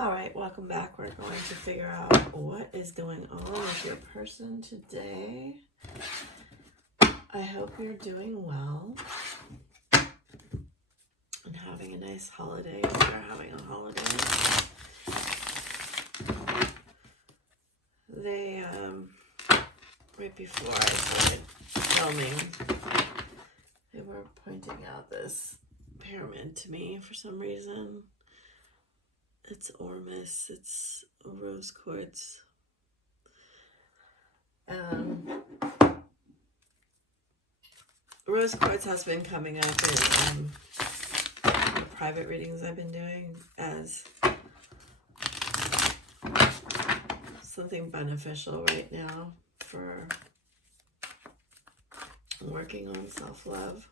All right, welcome back. We're going to figure out what is going on with your person today. I hope you're doing well and having a nice holiday if you're having a holiday. They, right before I started filming, they were pointing out this pyramid to me for some reason. It's Ormus, it's rose quartz. Rose quartz has been coming up in the private readings I've been doing as something beneficial right now for working on self-love,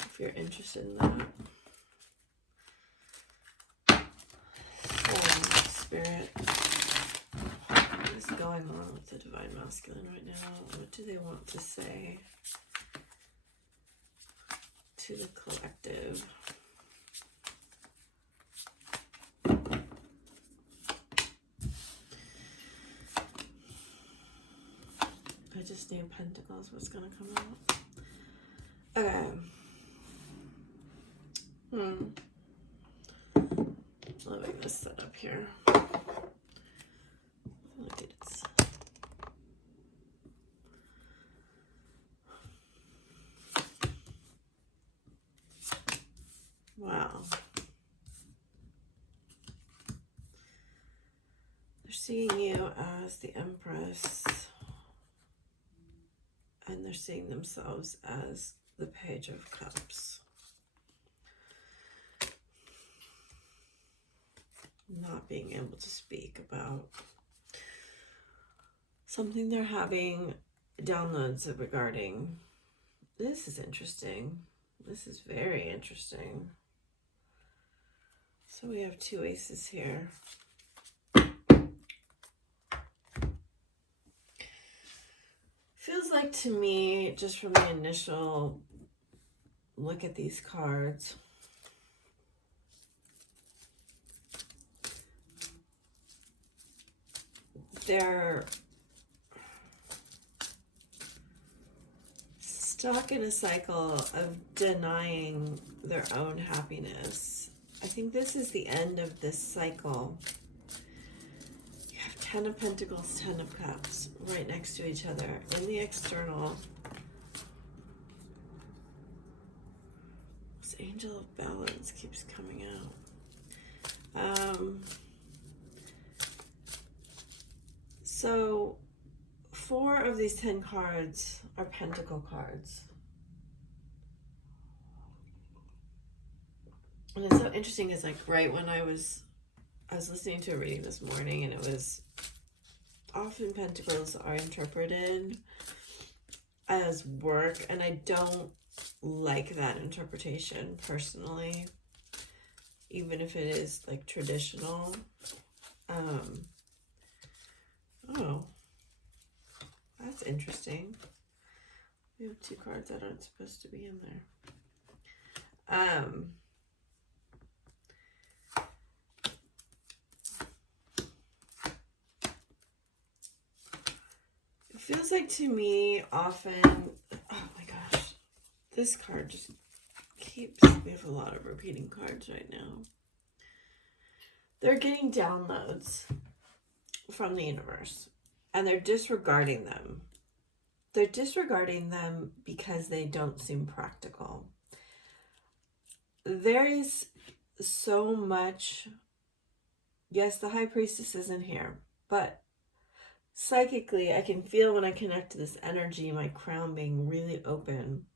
if you're interested in that. Spirit, what is going on with the Divine Masculine right now? What do they want to say to the collective? I just need Pentacles. What's going to come out? Okay. Loving this setup here. Look at it. Wow. They're seeing you as the Empress, and they're seeing themselves as the Page of Cups. Not being able to speak about something they're having downloads regarding. This is interesting. This is very interesting. So we have two aces here. Feels like to me, just from the initial look at these cards, they're stuck in a cycle of denying their own happiness. I think this is the end of this cycle. You have 10 of Pentacles, 10 of Cups right next to each other. In the external, this Angel of Balance keeps coming out. So 4 of these 10 cards are Pentacle cards. And it's so interesting because, like, right when I was listening to a reading this morning, and it was often Pentacles are interpreted as work, and I don't like that interpretation personally, even if it is like traditional. Oh, that's interesting. We have 2 cards that aren't supposed to be in there. It feels like to me often, oh my gosh, this card just keeps, we have a lot of repeating cards right now. They're getting downloads from the universe, and they're disregarding them. They're disregarding them because they don't seem practical. There is so much, yes, the High Priestess isn't here, but psychically I can feel when I connect to this energy, my crown being really open.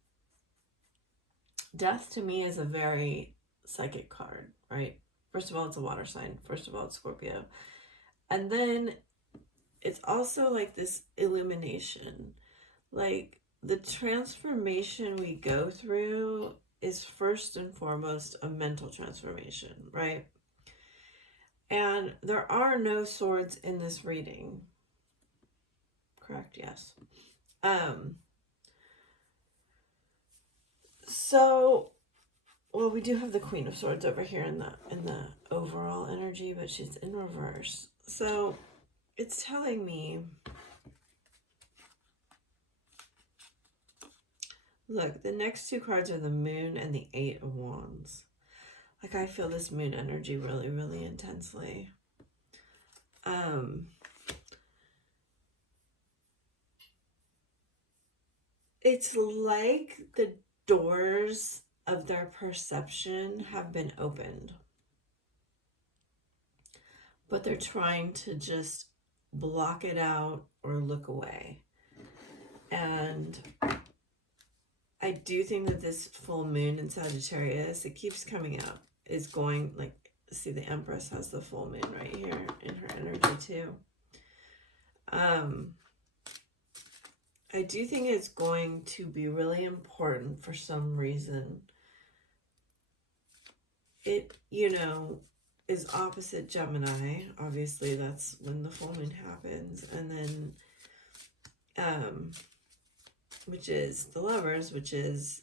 Death to me is a very psychic card, right? First of all, it's a water sign. First of all, it's Scorpio. And then it's also like this illumination. Like, the transformation we go through is first and foremost a mental transformation, right? And there are no swords in this reading. Correct? Yes. So well, we do have the Queen of Swords over here in the overall energy, but she's in reverse. So it's telling me, look, the next two cards are the Moon and the Eight of Wands. Like, I feel this Moon energy really, really intensely. It's like the doors of their perception have been opened, but they're trying to just block it out or look away. And I do think that this full moon in Sagittarius, it keeps coming out, is going, like, see, the Empress has the full moon right here in her energy too. I do think it's going to be really important for some reason. It, you know, is opposite Gemini. Obviously, that's when the full moon happens. And then, which is the Lovers, which is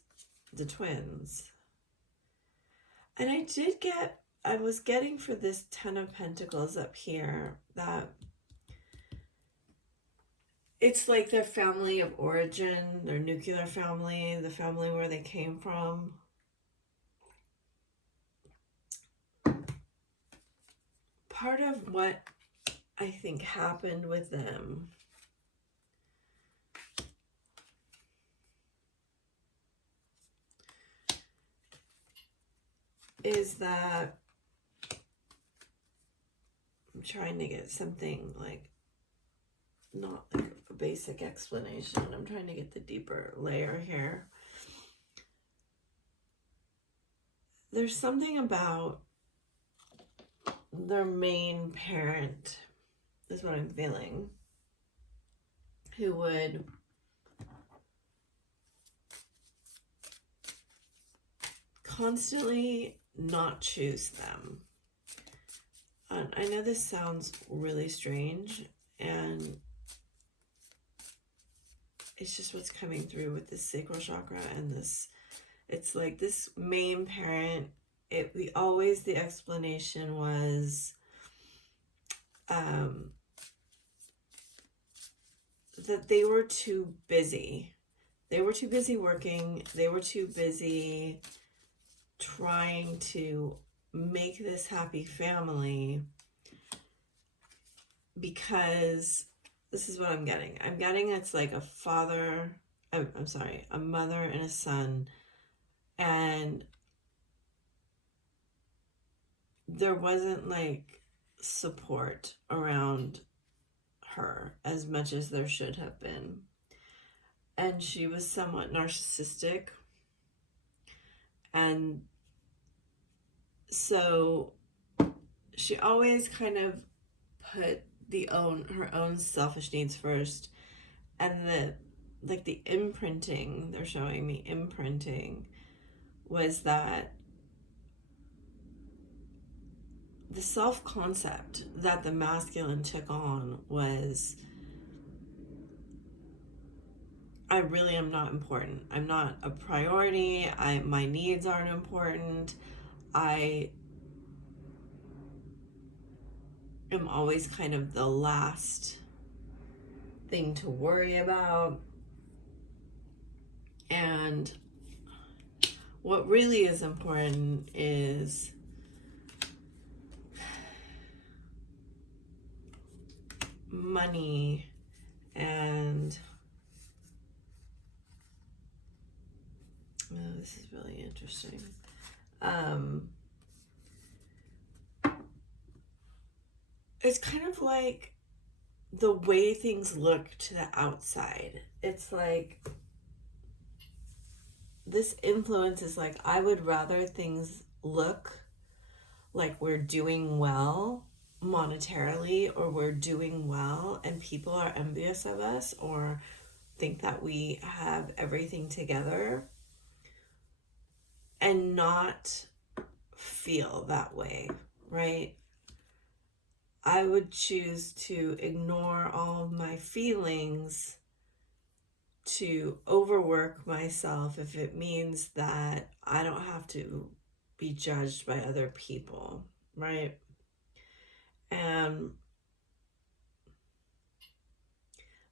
the Twins. And I was getting for this Ten of Pentacles up here that it's like their family of origin, their nuclear family, the family where they came from. Part of what I think happened with them is that I'm trying to get something like, not like a basic explanation. I'm trying to get the deeper layer here. There's something about their main parent, is what I'm feeling, who would constantly not choose them. And I know this sounds really strange, and it's just what's coming through with this sacral chakra and this. It's like this main parent, the explanation was that they were too busy. They were too busy working. They were too busy trying to make this happy family, because this is what I'm getting. I'm getting it's like a mother and a son, and there wasn't like support around her as much as there should have been. And she was somewhat narcissistic. And so she always kind of put her own selfish needs first. And the imprinting, they're showing me imprinting, was that the self-concept that the masculine took on was, I really am not important. I'm not a priority. My needs aren't important. I am always kind of the last thing to worry about. And what really is important is money and this is really interesting. It's kind of like the way things look to the outside. It's like this influence is like, I would rather things look like we're doing well monetarily, or we're doing well and people are envious of us or think that we have everything together, and not feel that way, right? I would choose to ignore all of my feelings, to overwork myself if it means that I don't have to be judged by other people, right? And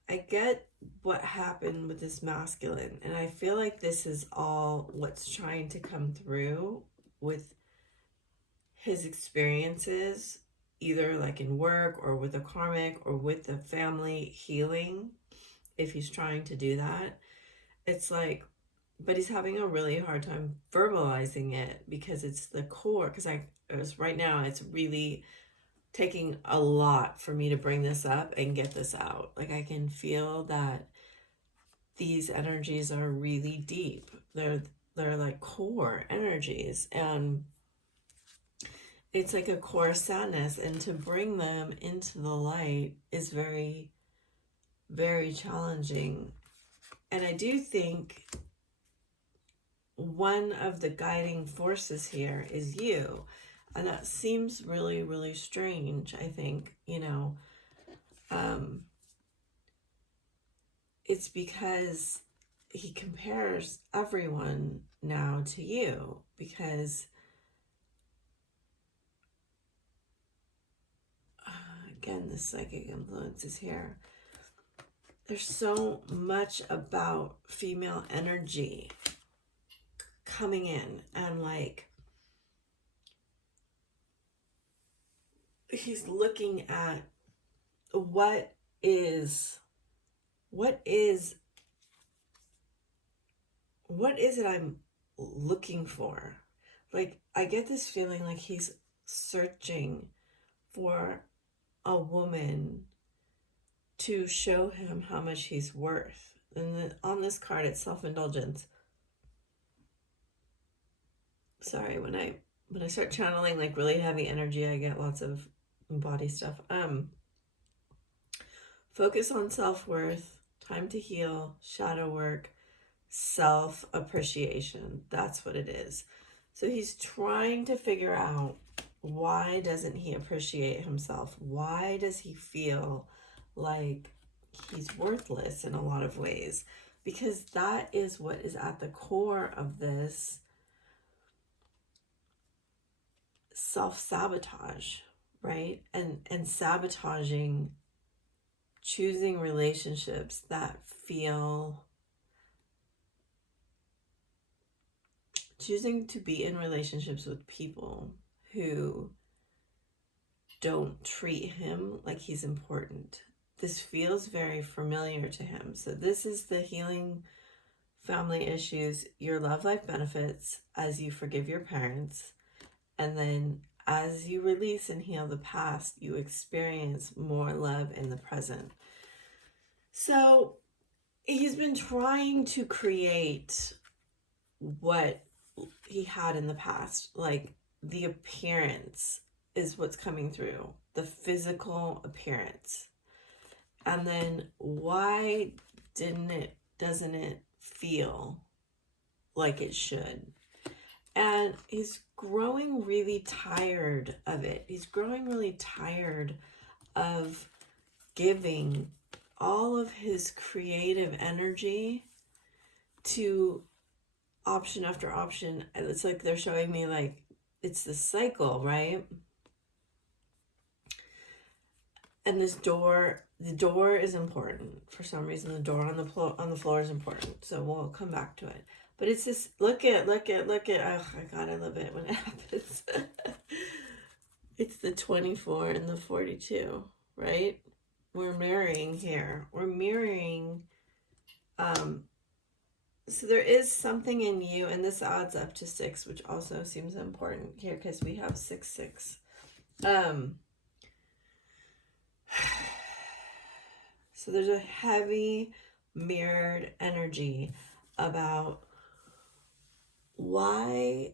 I get what happened with this masculine, and I feel like this is all what's trying to come through with his experiences, either like in work or with a karmic or with the family healing, if he's trying to do that. It's like, but he's having a really hard time verbalizing it because it's the core. Because right now, it's really taking a lot for me to bring this up and get this out. Like, I can feel that these energies are really deep. They're like core energies, and it's like a core sadness, and to bring them into the light is very, very challenging. And I do think one of the guiding forces here is you. And that seems really, really strange, I think, it's because he compares everyone now to you, because again, the psychic influence is here. There's so much about female energy coming in, and like he's looking at what is it I'm looking for. Like, I get this feeling like he's searching for a woman to show him how much he's worth. And on this card, it's self-indulgence. Sorry, when I start channeling like really heavy energy, I get lots of body stuff. Focus on self-worth, time to heal, shadow work, self-appreciation. That's what it is. So he's trying to figure out, why doesn't he appreciate himself? Why does he feel like he's worthless in a lot of ways? Because that is what is at the core of this self-sabotage, right? And sabotaging, choosing relationships that feel, choosing to be in relationships with people who don't treat him like he's important. This feels very familiar to him. So this is the healing family issues, your love life benefits as you forgive your parents. And then as you release and heal the past, you experience more love in the present. So he's been trying to create what he had in the past. Like, the appearance is what's coming through, the physical appearance. And then why doesn't it feel like it should? And he's growing really tired of it. He's growing really tired of giving all of his creative energy to option after option. It's like they're showing me like it's the cycle, right? And this door, the door is important. For some reason, the door on the floor is important. So we'll come back to it. But it's this, look at, oh my God, I love it when it happens. It's the 24 and the 42, right? We're mirroring here. We're mirroring, so there is something in you, and this adds up to 6, which also seems important here because we have 6, 6. So there's a heavy mirrored energy about why,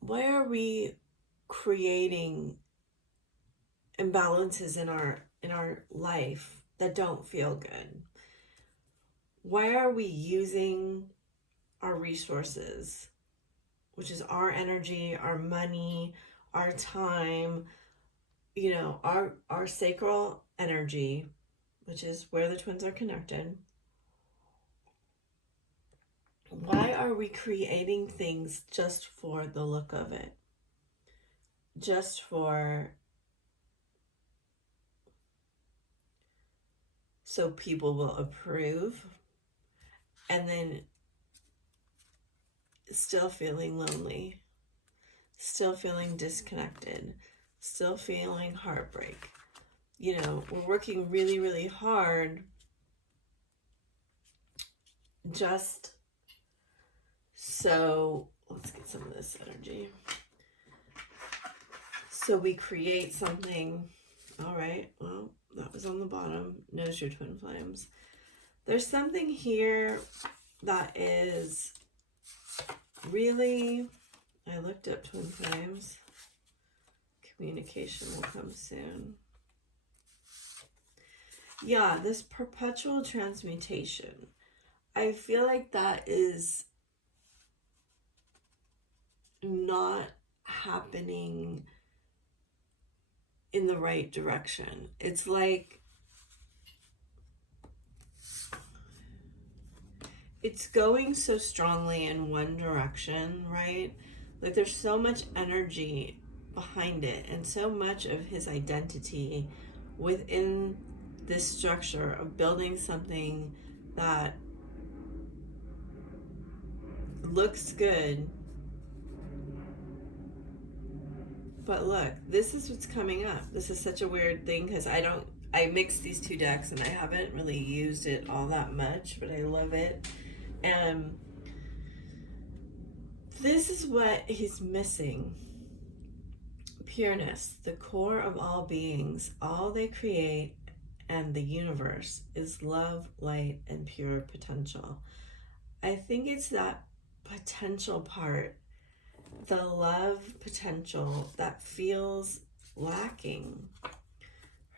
why are we creating imbalances in our life that don't feel good? Why are we using our resources, which is our energy, our money, our time, our sacral energy, which is where the twins are connected? Why are we creating things just for the look of it? Just for so people will approve, and then still feeling lonely, still feeling disconnected, still feeling heartbreak. You know, we're working really, really hard just so, let's get some of this energy. So we create something. All right, well, that was on the bottom. Knows your twin flames. There's something here that is really, I looked up twin flames. Communication will come soon. Yeah, this perpetual transmutation. I feel like that is not happening in the right direction. It's like it's going so strongly in one direction, right? Like there's so much energy behind it and so much of his identity within this structure of building something that looks good. But look, this is what's coming up. This is such a weird thing because I mixed these two decks and I haven't really used it all that much, but I love it. And this is what he's missing. Pureness, the core of all beings, all they create, and the universe is love, light, and pure potential. I think it's that potential part, the love potential that feels lacking.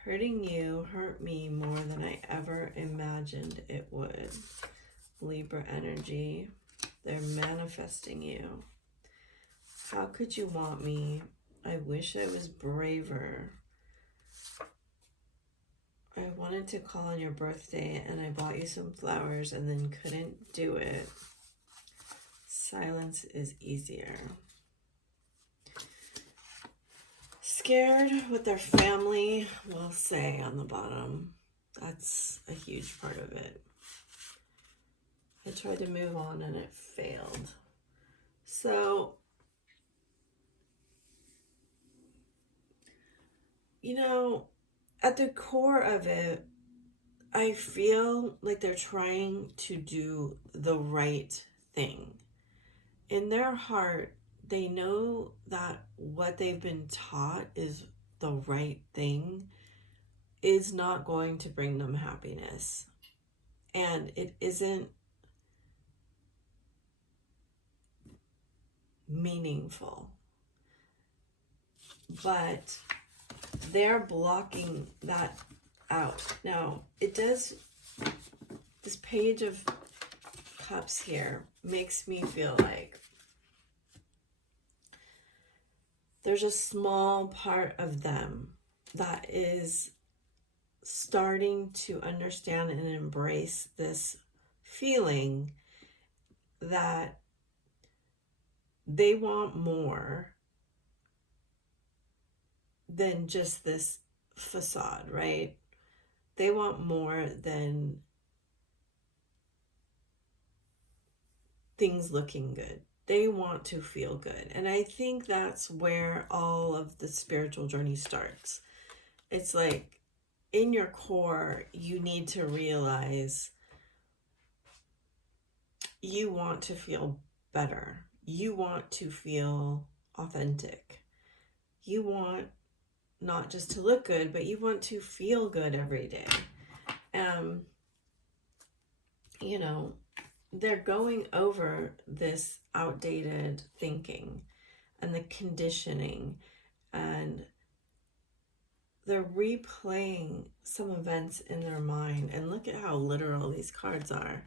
Hurting you hurt me more than I ever imagined it would. Libra energy, they're manifesting you. How could you want me? I wish I was braver. I wanted to call on your birthday and I bought you some flowers and then couldn't do it. Silence is easier. Scared with their family, we'll say on the bottom. That's a huge part of it. I tried to move on and it failed. So, you know, at the core of it, I feel like they're trying to do the right thing. In their heart, they know that what they've been taught is the right thing is not going to bring them happiness. And it isn't meaningful. But they're blocking that out. Now, it does, this Page of Cups here makes me feel like there's a small part of them that is starting to understand and embrace this feeling that they want more than just this facade, right? They want more than things looking good. They want to feel good. And I think that's where all of the spiritual journey starts. It's like in your core, you need to realize you want to feel better. You want to feel authentic. You want not just to look good, but you want to feel good every day. You know, they're going over this outdated thinking and the conditioning, and they're replaying some events in their mind. And look at how literal these cards are.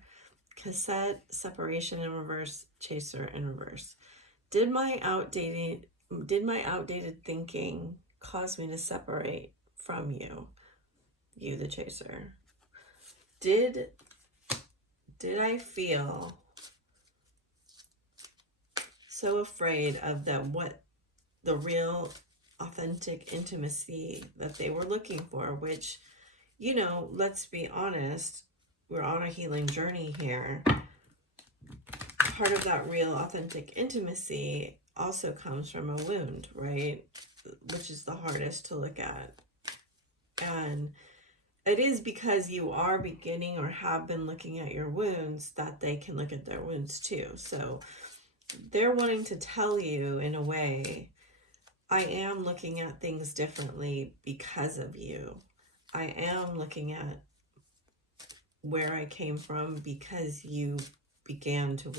Cassette, separation in reverse, chaser in reverse. Did my outdated thinking cause me to separate from you, the chaser? Did I feel so afraid of what the real authentic intimacy that they were looking for, which, you know, let's be honest, we're on a healing journey here. Part of that real authentic intimacy also comes from a wound, right? Which is the hardest to look at. And it is because you are beginning or have been looking at your wounds that they can look at their wounds too. So they're wanting to tell you, in a way, I am looking at things differently because of you. I am looking at where I came from because you began to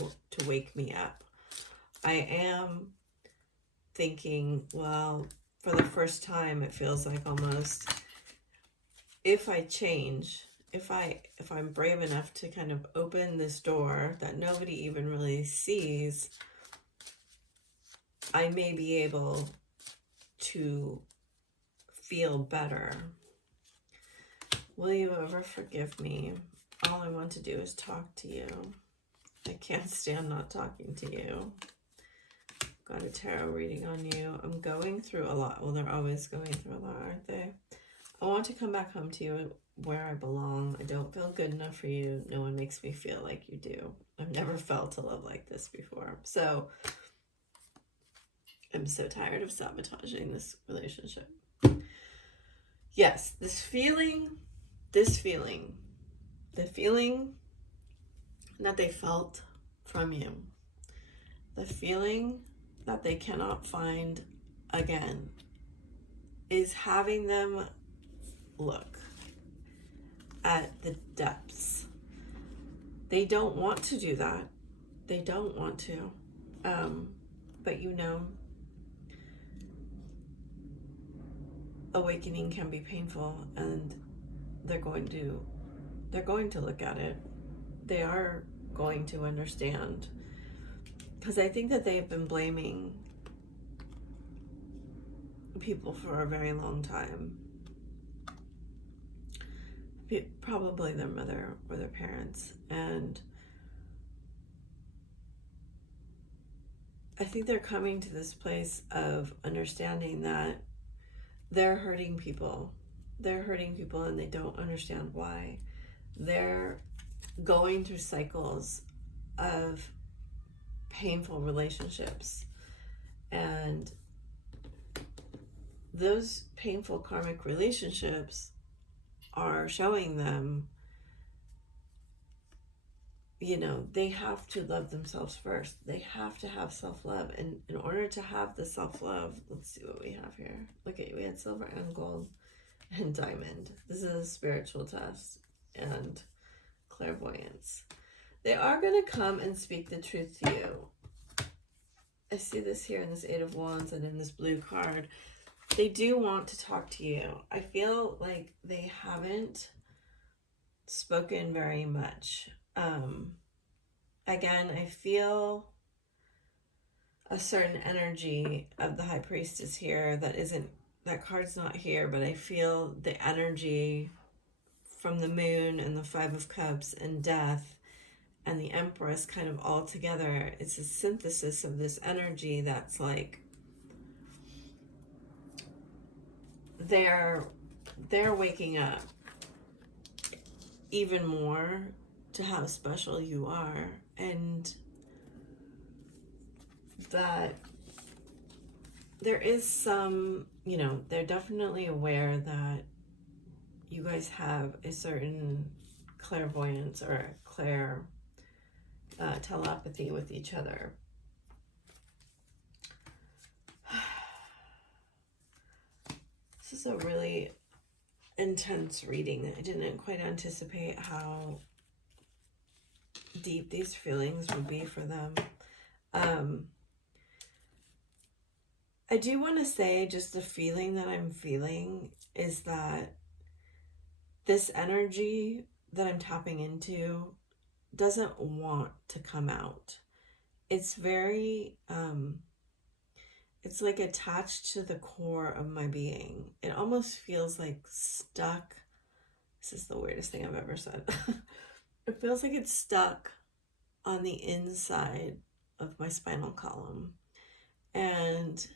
wake me up. I am thinking, well, for the first time, it feels like almost, if I change, if I'm brave enough to kind of open this door that nobody even really sees, I may be able to feel better. Will you ever forgive me? All I want to do is talk to you. I can't stand not talking to you. Got a tarot reading on you. I'm going through a lot. Well, they're always going through a lot, aren't they? I want to come back home to you where I belong. I don't feel good enough for you. No one makes me feel like you do. I've never felt a love like this before. So I'm so tired of sabotaging this relationship. Yes, the feeling that they felt from you, the feeling that they cannot find again, is having them look at the depths. They don't want to do that. They don't want to. But you know, awakening can be painful, and they're going to look at it. They are going to understand, because I think that they've been blaming people for a very long time. Probably their mother or their parents. And I think they're coming to this place of understanding that they're hurting people. They're hurting people and they don't understand why. They're going through cycles of painful relationships. And those painful karmic relationships are showing them, you know, they have to love themselves first. They have to have self-love. And in order to have the self-love, let's see what we have here. Look at, we had silver and gold and diamond. This is a spiritual test and clairvoyance. They are going to come and speak the truth to you. I see this here in this Eight of Wands and in this blue card. They do want to talk to you. I feel like they haven't spoken very much. Again, I feel a certain energy of the High Priestess here that card's not here, but I feel the energy from the Moon and the Five of Cups and Death and the Empress kind of all together. It's a synthesis of this energy that's like, they're waking up even more to how special you are, and that there is some, you know, they're definitely aware that you guys have a certain clairvoyance or telepathy with each other. This is a really intense reading. I didn't quite anticipate how deep these feelings would be for them. I do want to say, just the feeling that I'm feeling is that this energy that I'm tapping into doesn't want to come out. It's very, it's like attached to the core of my being. It almost feels like stuck. This is the weirdest thing I've ever said. It feels like it's stuck on the inside of my spinal column. And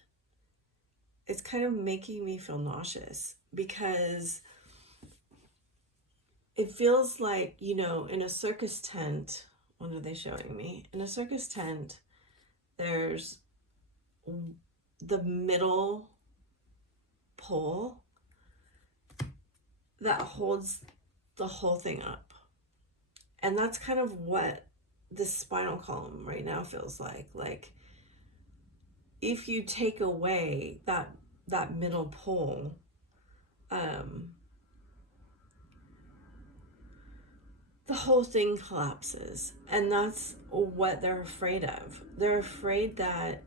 it's kind of making me feel nauseous because it feels like, you know, in a circus tent, what are they showing me? In a circus tent, there's the middle pole that holds the whole thing up. And that's kind of what this spinal column right now feels like. Like, if you take away that middle pole, the whole thing collapses. And that's what they're afraid of. They're afraid that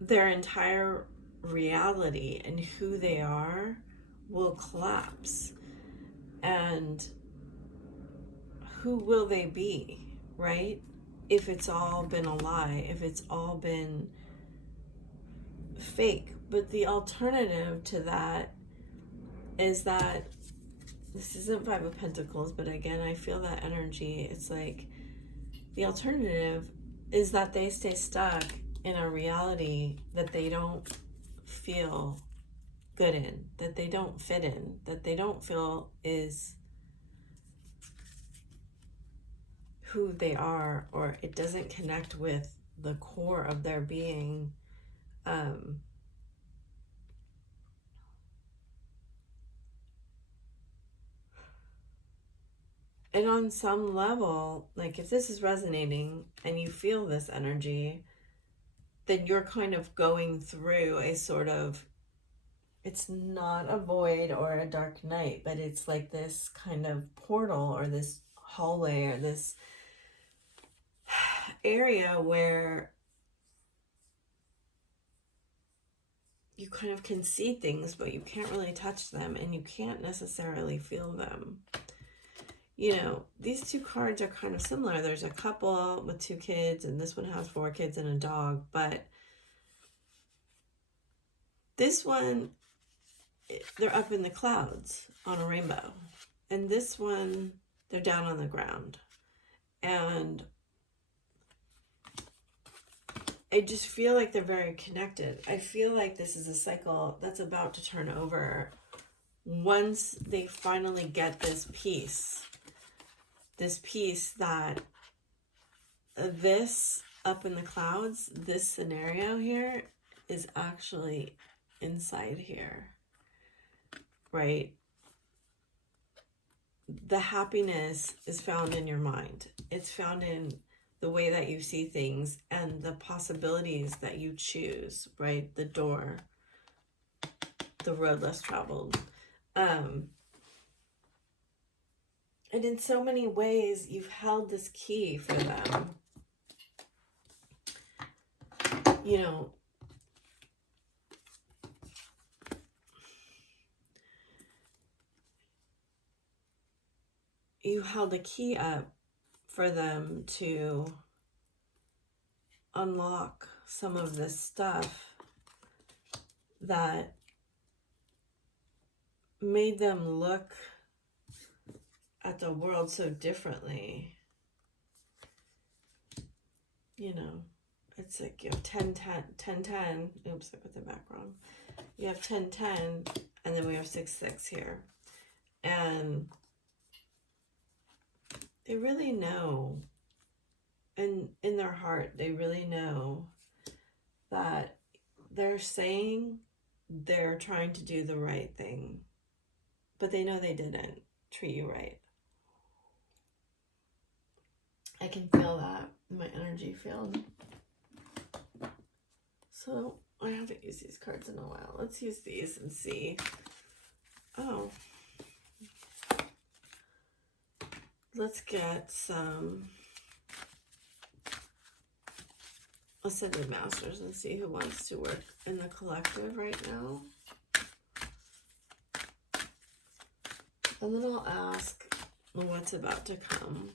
their entire reality and who they are will collapse. And who will they be, right? If it's all been a lie, if it's all been fake. But the alternative to that is that this isn't Five of Pentacles, but again, I feel that energy. It's like the alternative is that they stay stuck in a reality that they don't feel good in, that they don't fit in, that they don't feel is who they are, or it doesn't connect with the core of their being. And on some level, like if this is resonating and you feel this energy, then you're kind of going through a sort of, it's not a void or a dark night, but it's like this kind of portal or this hallway or this area where you kind of can see things, but you can't really touch them and you can't necessarily feel them. You know, these two cards are kind of similar. There's a couple with 2 kids, and this one has 4 kids and a dog, but this one, they're up in the clouds on a rainbow. And this one, they're down on the ground. And I just feel like they're very connected. I feel like this is a cycle that's about to turn over once they finally get this piece that this up in the clouds, this scenario here is actually inside here, right? The happiness is found in your mind. It's found in the way that you see things and the possibilities that you choose, right? The door, the road less traveled. And in so many ways, you've held this key for them. You know, you held a key up for them to unlock some of this stuff that made them look at the world so differently. You know, it's like you have 10, 10, 10, 10. Oops, I put the back wrong. You have 10, 10, and then we have 6, 6 here. And they really know, and in their heart, they really know that they're saying they're trying to do the right thing, but they know they didn't treat you right. I can feel that in my energy field. So I haven't used these cards in a while. Let's use these and see. Oh. Let's get some Ascended Masters and see who wants to work in the collective right now. And then I'll ask what's about to come.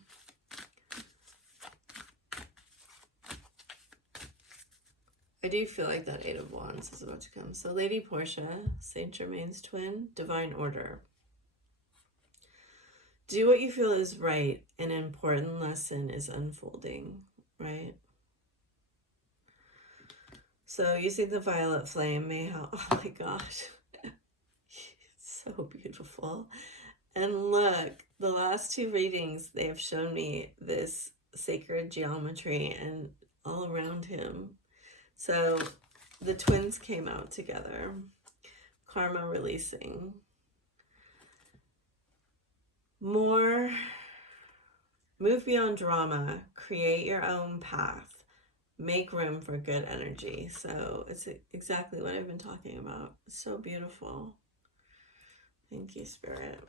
I do feel like that 8 of Wands is about to come. So Lady Portia, Saint Germain's twin, Divine Order. Do what you feel is right. An important lesson is unfolding, right? So using the violet flame may help. Oh my gosh. It's so beautiful. And look, the last two readings, they have shown me this sacred geometry and all around him. So the twins came out together. Karma releasing. More. Move beyond drama. Create your own path. Make room for good energy. So it's exactly what I've been talking about. It's so beautiful. Thank you, Spirit.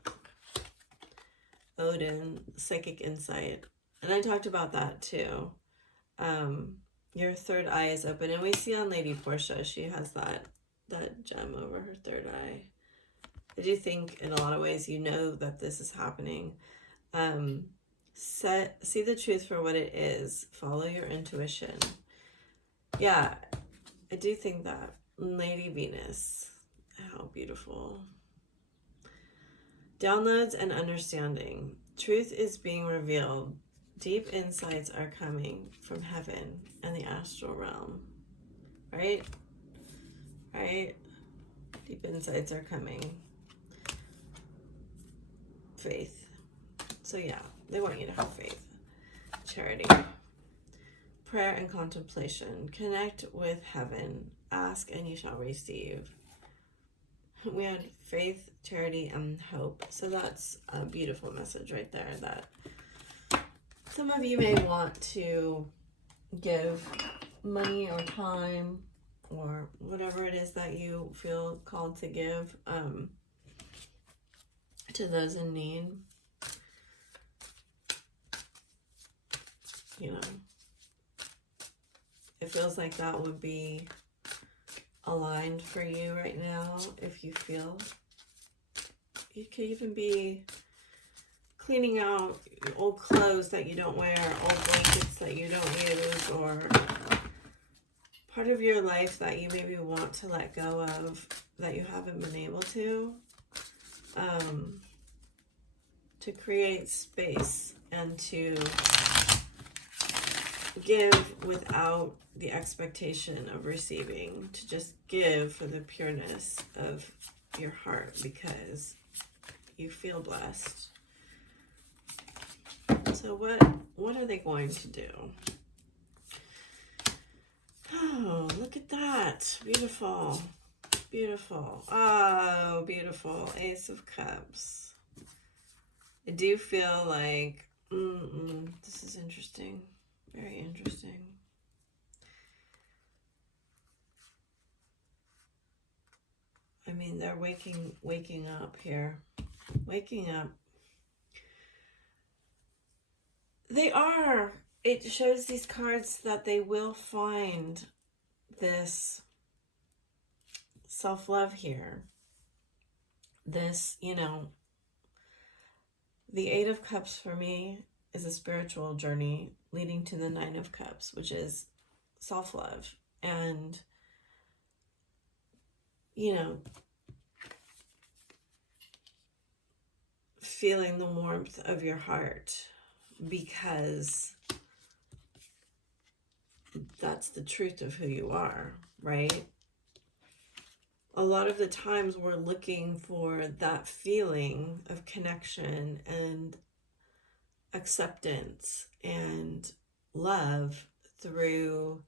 Odin, psychic insight. And I talked about that too. Your third eye is open. And we see on Lady Portia, she has that gem over her third eye. I do think in a lot of ways you know that this is happening. See the truth for what it is. Follow your intuition. Yeah, I do think that. Lady Venus. How beautiful. Downloads and understanding. Truth is being revealed. Deep insights are coming from heaven and the astral realm. Right? Right? Deep insights are coming. Faith. So yeah, they want you to have faith. Charity. Prayer and contemplation. Connect with heaven. Ask and you shall receive. We had faith, charity, and hope. So that's a beautiful message right there, that some of you may want to give money or time or whatever it is that you feel called to give to those in need. You know, it feels like that would be aligned for you right now. If you feel, you could even be cleaning out old clothes that you don't wear, old blankets that you don't use, or part of your life that you maybe want to let go of that you haven't been able to create space and to give without the expectation of receiving, to just give for the pureness of your heart because you feel blessed. So what are they going to do? Oh, look at that. Beautiful. Beautiful. Oh, beautiful. Ace of Cups. I do feel like this is interesting. Very interesting. I mean, they're waking up here. Waking up. They are. It shows these cards that they will find this self-love here. This, you know, the Eight of Cups for me is a spiritual journey leading to the Nine of Cups, which is self-love. And, you know, feeling the warmth of your heart, because that's the truth of who you are, right? A lot of the times we're looking for that feeling of connection and acceptance and love through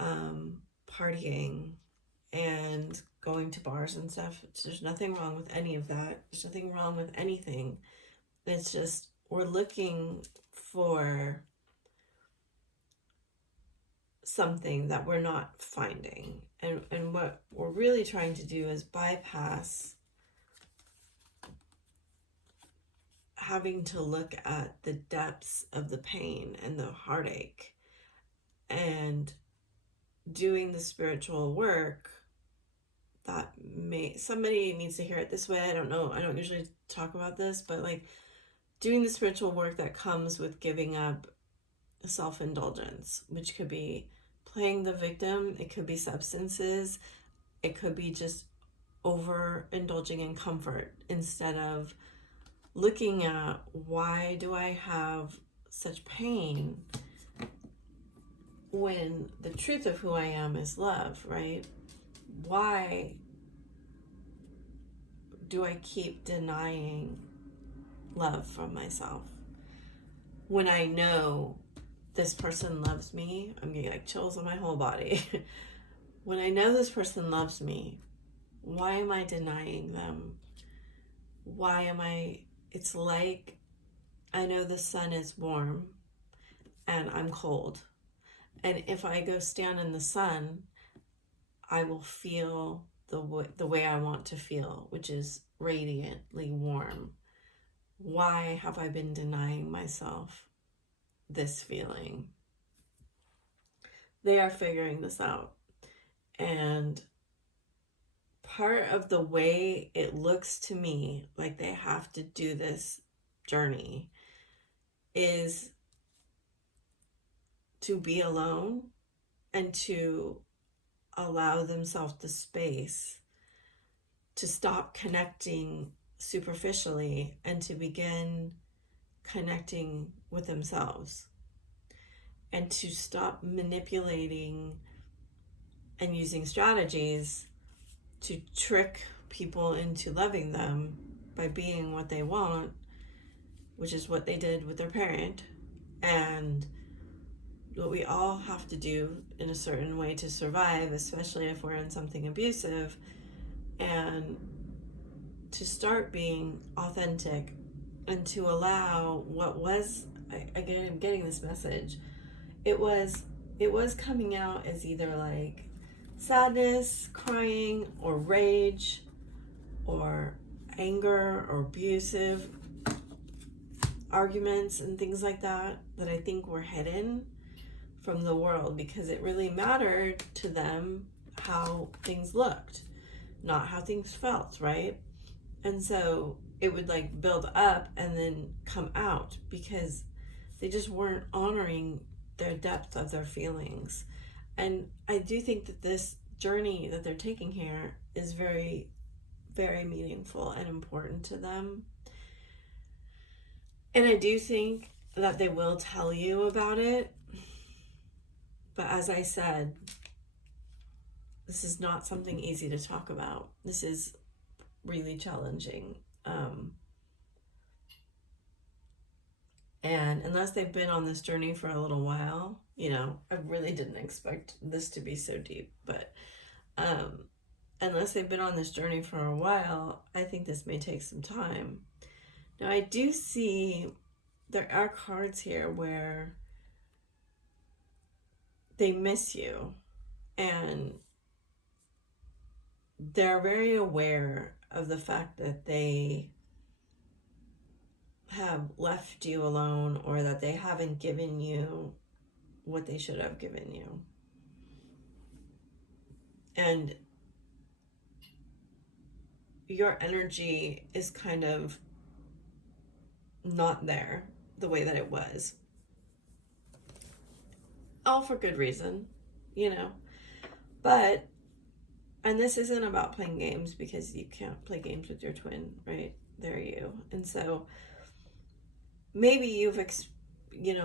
partying and going to bars and stuff. There's nothing wrong with any of that. There's nothing wrong with anything. It's just we're looking for something that we're not finding. And what we're really trying to do is bypass having to look at the depths of the pain and the heartache and doing the spiritual work that somebody needs to hear it this way. I don't know. I don't usually talk about this, but like doing the spiritual work that comes with giving up self-indulgence, which could be playing the victim. It could be substances. It could be just overindulging in comfort instead of looking at why do I have such pain when the truth of who I am is love, right? Why do I keep denying love from myself when I know this person loves me? I'm getting like chills on my whole body. When I know this person loves me, why am I denying them? Why am I? It's like I know the sun is warm and I'm cold. And if I go stand in the sun, I will feel the way I want to feel, which is radiantly warm. Why have I been denying myself this feeling? They are figuring this out. And part of the way it looks to me like they have to do this journey is to be alone and to allow themselves the space to stop connecting superficially and to begin connecting with themselves, and to stop manipulating and using strategies to trick people into loving them by being what they want, which is what they did with their parent, and what we all have to do in a certain way to survive, especially if we're in something abusive, and to start being authentic and to allow what was, again, I'm getting this message, it was coming out as either like sadness, crying, or rage, or anger, or abusive arguments and things like that I think were hidden from the world because it really mattered to them how things looked, not how things felt, right? And so it would like build up and then come out because they just weren't honoring their depth of their feelings. And I do think that this journey that they're taking here is very, very meaningful and important to them. And I do think that they will tell you about it. But as I said, this is not something easy to talk about. This is really challenging. And unless they've been on this journey for a little while, I really didn't expect this to be so deep, but unless they've been on this journey for a while, I think this may take some time. Now, I do see there are cards here where they miss you and they're very aware of the fact that they have left you alone or that they haven't given you what they should have given you. And your energy is kind of not there the way that it was. All for good reason, But, and this isn't about playing games because you can't play games with your twin, right? They're you. And so maybe you've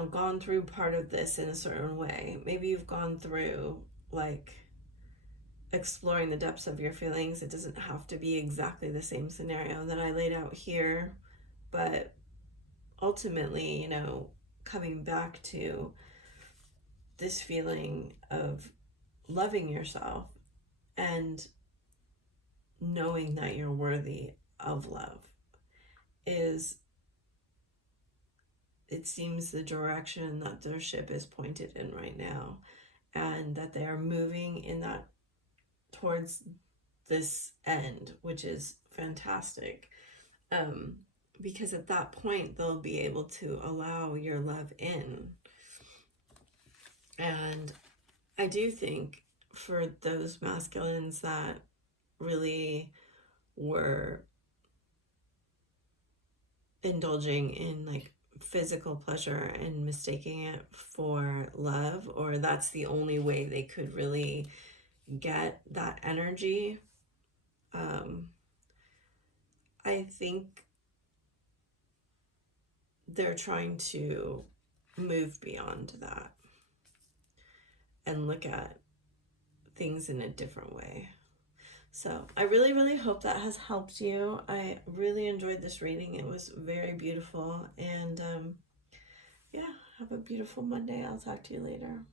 gone through part of this in a certain way. Maybe you've gone through like exploring the depths of your feelings. It doesn't have to be exactly the same scenario that I laid out here, but ultimately, coming back to this feeling of loving yourself and knowing that you're worthy of love is, it seems, the direction that their ship is pointed in right now, and that they are moving in that towards this end, which is fantastic, because at that point they'll be able to allow your love in. And I do think for those masculines that really were indulging in like physical pleasure and mistaking it for love, or that's the only way they could really get that energy, I think they're trying to move beyond that and look at things in a different way. So I really, really hope that has helped you. I really enjoyed this reading. It was very beautiful. And yeah, have a beautiful Monday. I'll talk to you later.